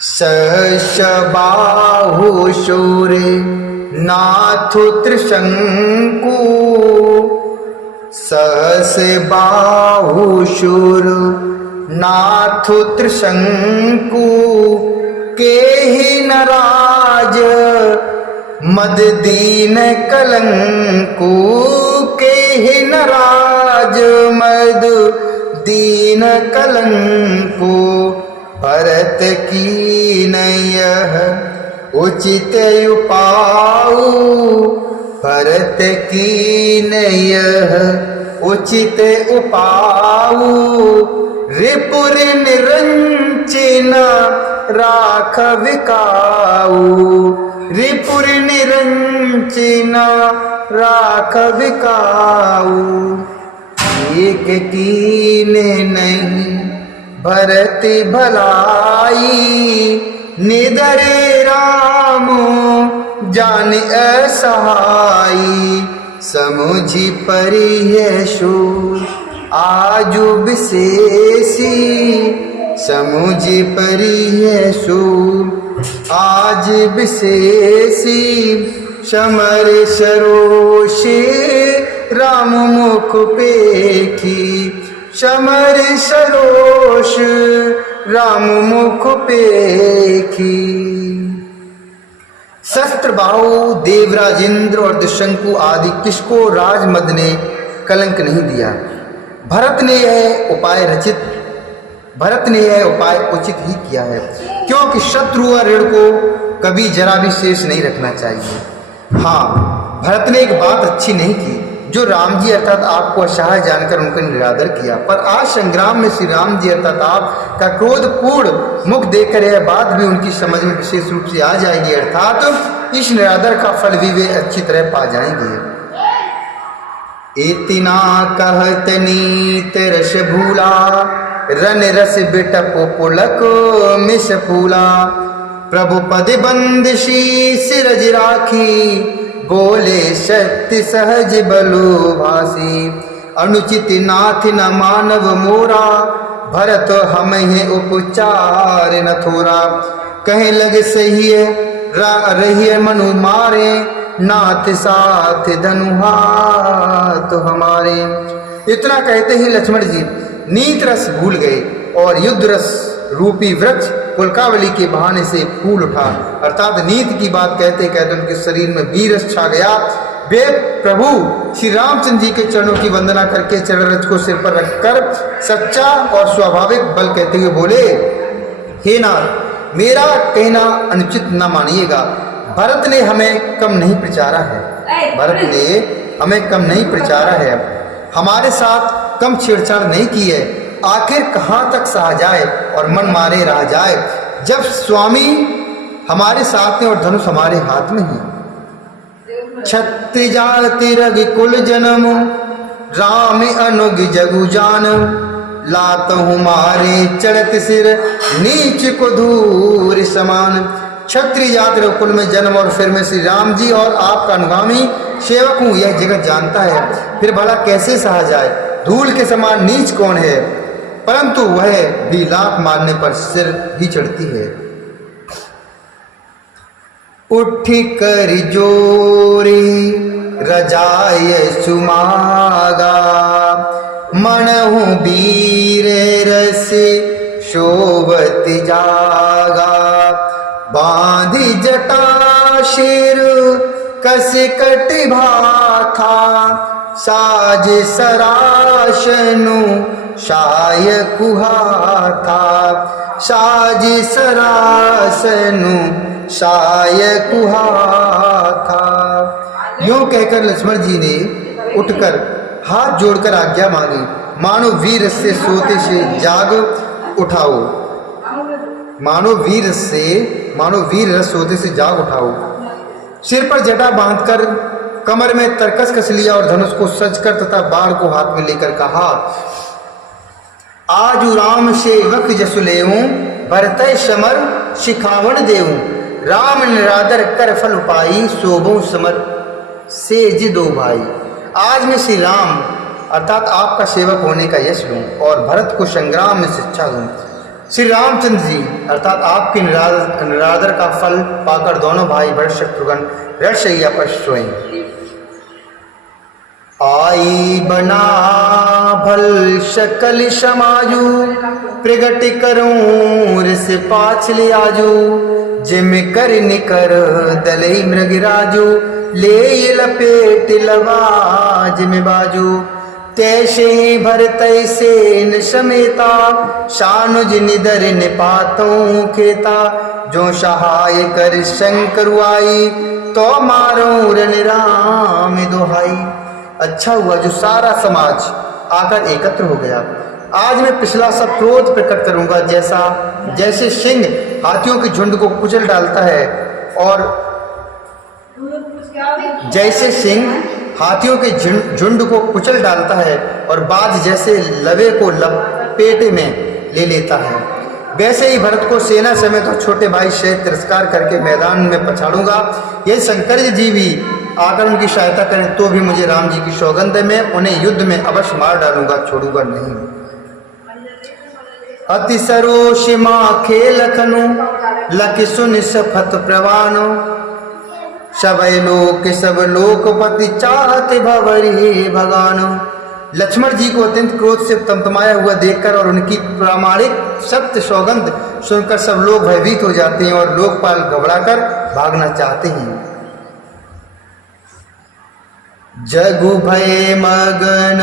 सहस बाहु शूर नाथु त्रिशंकु, सहस बाहु शूर नाथु त्रिशंकु, केहि नराज मद दीन कलंकु, केहि नराज मद दीन कलंकु। भरत कीन यह उचित उपाऊ, भरत कीन यह उचित उपाऊ, रिपुर निरंचन राख विकाऊ, रिपुर निरंचन राख विकाऊ। एक कीन नहीं भरत भलाई, निदरे राम जान असहाई, समुझी परिय शूर आजु विशेषी, समुझी परिय शूर आज विशेषी। समर सरोष राम मुख पेखी, समर सरोष राम मुख पेखी। शस्त्र बाहु देवराजेंद्र और दुष्यंकु आदि किसको राजमद ने कलंक नहीं दिया। भरत ने यह उपाय उचित ही किया है, क्योंकि शत्रु और ऋण को कभी जरा भी शेष नहीं रखना चाहिए। हाँ, भरत ने एक बात अच्छी नहीं की, जो राम जी अर्थात आपको असहाय जानकर उनका निरादर किया। पर आज संग्राम में श्री राम जी अर्थात आप का क्रोधपूर्ण मुख देखकर यह बात भी उनकी समझ में विशेष रूप से आ जाएगी, अर्थात इस निरादर का फल भी वे अच्छी तरह पा जाएंगे। इतना कहत नीत रस भूला, रन रस बिटप पुलक मिस फूला, प्रभु पद बंदशी सिरज राखी, बोले शक्ति सहज बलो भासी, अनुचित नाथ न मानव मोरा, भरत हम है उपचार न थोरा, कहे लगे सही रही मनु मारे, नाथ साथ धनुहाथ हमारे। इतना कहते ही लक्ष्मण जी नीत रस भूल गए और युद्ध रस रूपी वृक्ष पुलकावली के बहाने से फूल उठा, अर्थात नीति की बात कहते कहते उनके शरीर में वीर रस छा गया। वे प्रभु श्री रामचंद्र जी के चरणों की वंदना करके चरण रज को सिर पर रखकर सच्चा और स्वाभाविक बल कहते हुए बोले, हे नाथ, मेरा कहना अनुचित न मानिएगा। भरत ने हमें कम नहीं प्रचारा है, भरत ने हमें कम नहीं प्रचारा है, हमारे साथ कम छेड़छाड़ नहीं की है। आखिर कहाँ तक सहा जाए और मन मारे रह जाए, जब स्वामी हमारे साथ में और धनुष हमारे हाथ में है। छत्र जाति रग कुल जन्म, राम अनुग जगु जान, लात हमारे चढ़त सिर नीच को धूर समान। क्षत्रिय जाति कुल में जन्म और फिर मैं श्री राम जी और आपका अनुगामी सेवक हूँ, यह जगत जानता है। फिर भला कैसे सहा जाए, धूल के समान नीच कौन है, परंतु वह भी लात मारने पर सिर ही चढ़ती है। उठ कर जोरी रजाय सुमागा, मनहु वीर रस शोभत जागा, बांधी जटा शेर कस कट भाथा, साज सराशनु शाय कुहाथा, साज सरासनु शाय कुहाथा। यूं कहकर लक्ष्मण जी ने उठकर हाथ जोड़कर आज्ञा मांगी, मानो वीर से सोते से जाग उठाओ, मानो वीर रस सोते से जाग उठाओ। सिर पर जटा बांधकर कमर में तरकस कस लिया और धनुष को सजकर तथा बाण को हाथ में लेकर कहा, आजु राम से वक्त जसु लेऊं, भरतय समर शिखावण देऊं, राम निरादर कर फल उपाई, शोभों समर सेज दो भाई। आज मैं श्री राम अर्थात आपका सेवक होने का यश लूं और भरत को संग्राम में शिक्षा दूं। श्री रामचंद्र जी अर्थात आपके निरादर का फल पाकर दोनों भाई भरत शत्रुघ्न रथशैया पर सोए। आई बना भल शकल समाजू प्रगट करूं रिस पाछले आजू जिम कर निकर दलई मृगराजू ले लपेट लवाज में बाजू तैसे भर तैसे न समेता शानुज निदर निपातों खेता जो सहाय कर शंकर आई तो मारो रण राम दुहाई। अच्छा हुआ जो सारा समाज आकर एकत्र हो गया। आज मैं पिछला सब क्रोध प्रकट करूंगा, जैसे सिंह हाथियों के झुंड को कुचल डालता है और जैसे सिंह हाथियों के झुंड को कुचल डालता है और बाज जैसे लवे को लपेटे में ले लेता है, वैसे ही भरत को सेना समेत और छोटे भाई से तिरस्कार करके मैदान में पछाड़ूंगा। यदि शंकर जी भी आकर उनकी सहायता करें तो भी मुझे राम जी की सौगंध में उन्हें युद्ध में अवश्य मार डालूंगा, छोड़ूंगा नहीं। अति सरोषिमा खेल लखनु लख सुन सफत प्रवानो सबय लोक सब लोकपति चाहते भवरी भगानो। लक्ष्मण जी को अत्यंत क्रोध से तमतमाया हुआ देखकर और उनकी प्रामाणिक सत्य सौगंध सुनकर सब लोग भयभीत हो जाते हैं और लोकपाल घबराकर भागना चाहते हैं। जगु भय मगन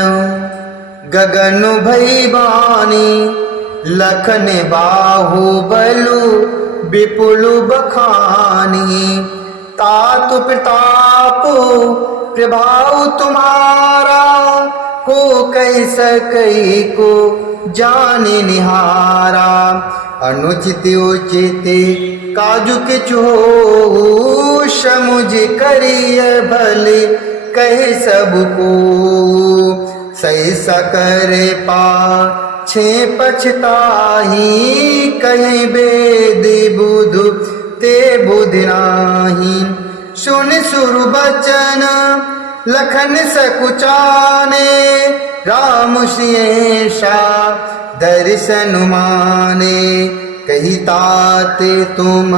गगन भय बानी लखन बाहु बलु विपुल बखानी तातु प्रताप प्रभाव तुम्हारा को कैसा कई को जाने निहारा अनुचित उचित काजु के चो समुझ करिय भले कहे सबको सही सकरे पा छे पछताही कहीं वेद बुधु ते बुध नाही सुन सुरु बचन लखन सकुचाने राम शेषा दर्शन माने कही ताते तुम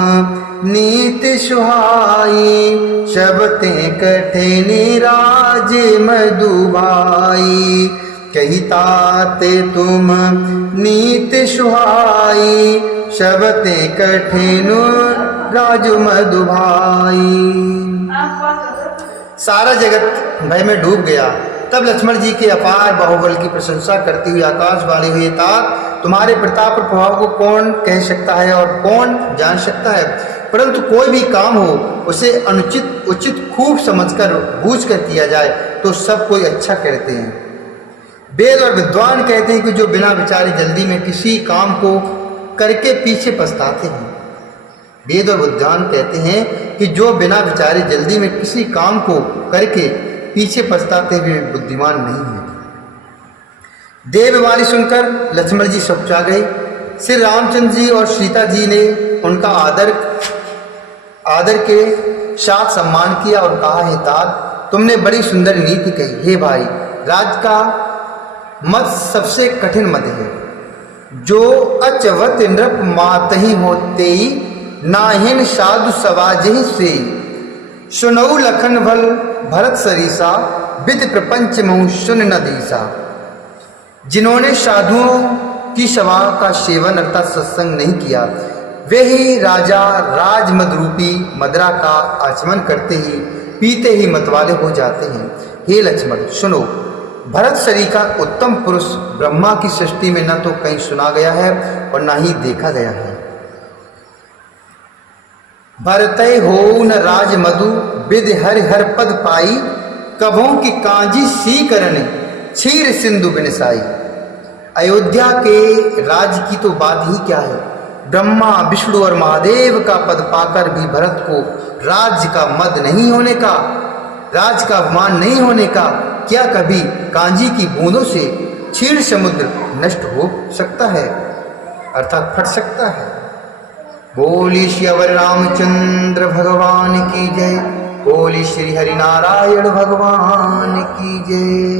नीत सुहाई शबते कठिन राज मधुभाई कही ताते तुम नीत सुहाई शबते कठिन राज मधुभाई। सारा जगत भय में डूब गया। तब लक्ष्मण जी के अपार बाहुबल की प्रशंसा करती हुई आकाशवाणी हुई, तात तुम्हारे प्रताप और प्रभाव को कौन कह सकता है और कौन जान सकता है, परंतु कोई भी काम हो उसे अनुचित उचित खूब समझकर बूझकर किया जाए तो सब कोई अच्छा कहते हैं। वेद और विद्वान कहते हैं कि जो बिना विचारे जल्दी में किसी काम को करके पीछे पछताते हैं। वेद और विद्वान कहते हैं कि जो बिना विचारे जल्दी में किसी काम को करके पीछे पछताते हुए बुद्धिमान नहीं है। देववाणी सुनकर लक्ष्मण जी चौंका गए। श्री रामचंद्र जी और सीता जी ने उनका आदर के साथ सम्मान किया और कहा, हे तात तुमने बड़ी सुंदर नीति कही। हे भाई, राज का मत सबसे कठिन मत है। जो अचवत नृप मात ही होते ही नाहिन साधु सवाजहि से सुनऊ लखन भल भरत सरीसा विद प्रपंच महु सुन न दीसा। जिन्होंने साधुओं की सभा का सेवन अर्थात सत्संग नहीं किया वे ही राजा राजमद रूपी मदरा का आचमन करते ही पीते ही मतवाले हो जाते हैं। हे लक्ष्मण सुनो, भरत शरीर का उत्तम पुरुष ब्रह्मा की सृष्टि में न तो कहीं सुना गया है और न ही देखा गया है। भरतय हो न राज मधु विद हर हर पद पाई कभों की कांजी सी करन क्षीर सिंधु बिनसाई। अयोध्या के राज की तो बात ही क्या है, ब्रह्मा विष्णु और महादेव का पद पाकर भी भरत को राज्य का मद नहीं होने का, राज का अभिमान नहीं होने का क्या कभी कांजी की बूंदों से क्षीर समुद्र नष्ट हो सकता है अर्थात फट सकता है। बोली श्री अवर रामचंद्र भगवान की जय। बोली श्री हरिनारायण भगवान की जय।